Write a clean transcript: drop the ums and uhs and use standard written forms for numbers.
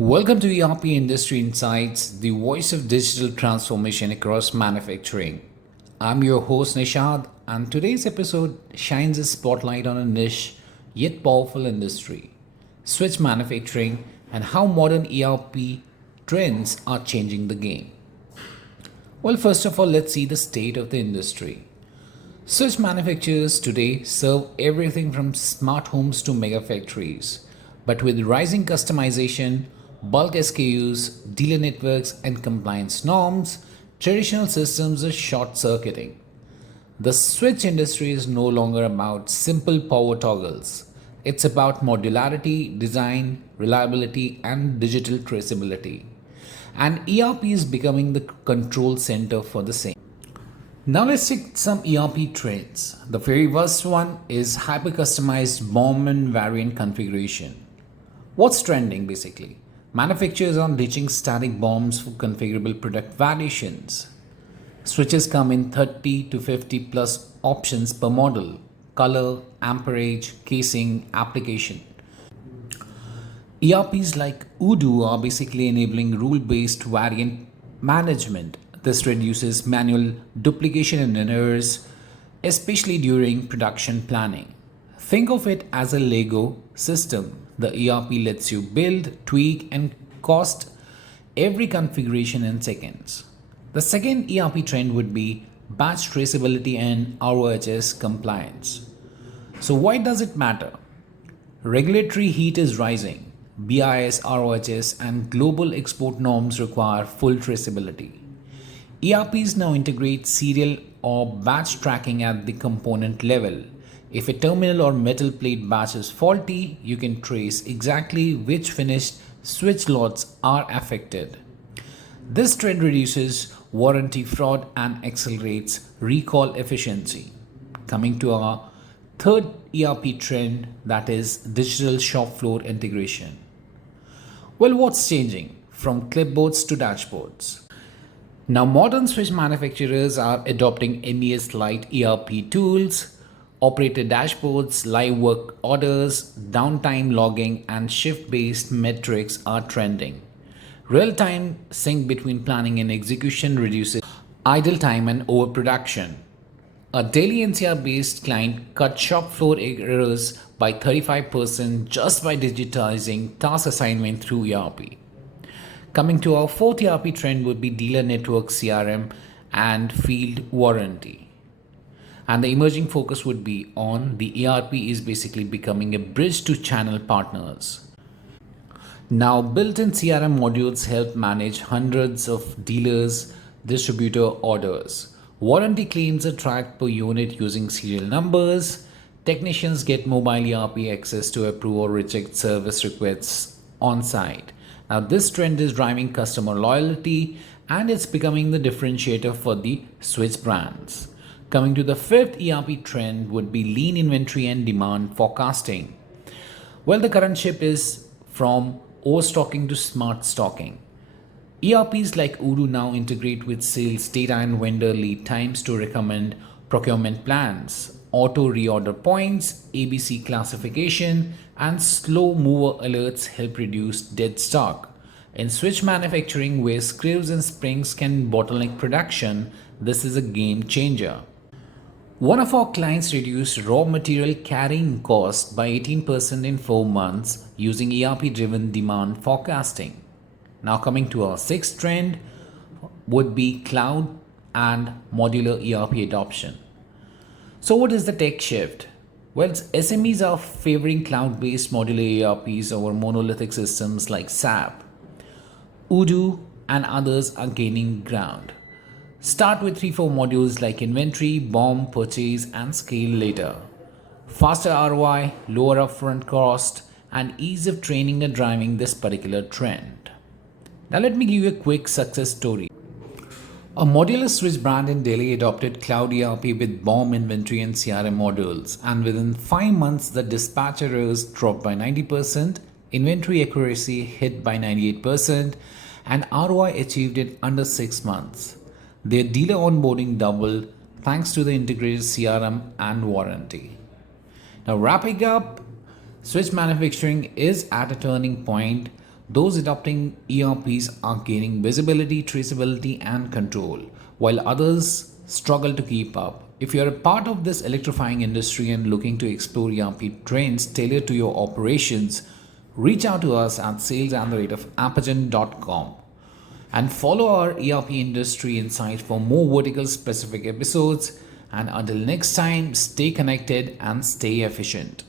Welcome to ERP Industry Insights, the voice of digital transformation across manufacturing. I'm your host Nishad, and today's episode shines a spotlight on a niche yet powerful industry, switch manufacturing, and how modern ERP trends are changing the game. Well, first of all, let's see the state of the industry. Switch manufacturers today serve everything from smart homes to mega factories. But with rising customization, bulk SKUs, dealer networks, and compliance norms, traditional systems are short circuiting. The switch industry is no longer about simple power toggles. It's about modularity, design, reliability, and digital traceability. And ERP is becoming the control center for the same. Now let's take some ERP trends. The very first one is hyper customized BOM and variant configuration. What's trending basically? Manufacturers are ditching static BOMs for configurable product variations. Switches come in 30 to 50 plus options per model: color, amperage, casing, application. ERPs like Odoo are basically enabling rule-based variant management. This reduces manual duplication and errors, especially during production planning. Think of it as a Lego system. The ERP lets you build, tweak, and cost every configuration in seconds. The second ERP trend would be batch traceability and ROHS compliance. So, why does it matter? Regulatory heat is rising. BIS, ROHS, and global export norms require full traceability. ERPs now integrate serial or batch tracking at the component level. If a terminal or metal plate batch is faulty, you can trace exactly which finished switch lots are affected. This trend reduces warranty fraud and accelerates recall efficiency. Coming to our third ERP trend, that is digital shop floor integration. Well, what's changing from clipboards to dashboards? Now, modern switch manufacturers are adopting MES Lite ERP tools. Operator dashboards, live work orders, downtime logging, and shift based metrics are trending. Real time sync between planning and execution reduces idle time and overproduction. A daily NCR based client cut shop floor errors by 35% just by digitizing task assignment through ERP. Coming to our fourth ERP trend would be dealer network CRM and field warranty. And the emerging focus would be on the ERP is basically becoming a bridge to channel partners. Now, built-in CRM modules help manage hundreds of dealers, distributor orders. Warranty claims are tracked per unit using serial numbers. Technicians get mobile ERP access to approve or reject service requests on site. Now, this trend is driving customer loyalty and it's becoming the differentiator for the switch brands. Coming to the fifth ERP trend would be lean inventory and demand forecasting. Well, the current shift is from overstocking to smart stocking. ERPs like Odoo now integrate with sales data and vendor lead times to recommend procurement plans, auto reorder points, ABC classification, and slow mover alerts help reduce dead stock. In switch manufacturing, where screws and springs can bottleneck production, this is a game changer. One of our clients reduced raw material carrying cost by 18% in 4 months using ERP-driven demand forecasting. Now coming to our sixth trend would be cloud and modular ERP adoption. So what is the tech shift? Well, SMEs are favoring cloud-based modular ERPs over monolithic systems like SAP. Odoo and others are gaining ground. Start with 3-4 modules like inventory, BOM, purchase, and scale later. Faster ROI, lower upfront cost, and ease of training are driving this particular trend. Now let me give you a quick success story. A modular switch brand in Delhi adopted cloud ERP with BOM, inventory, and CRM modules, and within 5 months the dispatch errors dropped by 90%, inventory accuracy hit by 98%, and ROI achieved in under 6 months. Their dealer onboarding doubled thanks to the integrated CRM and warranty. Now, wrapping up, switch manufacturing is at a turning point. Those adopting ERPs are gaining visibility, traceability, and control, while others struggle to keep up. If you're a part of this electrifying industry and looking to explore ERP trends tailored to your operations, reach out to us at sales@apagen.com and follow our ERP Industry Insights for more vertical specific episodes. And until next time, stay connected and stay efficient.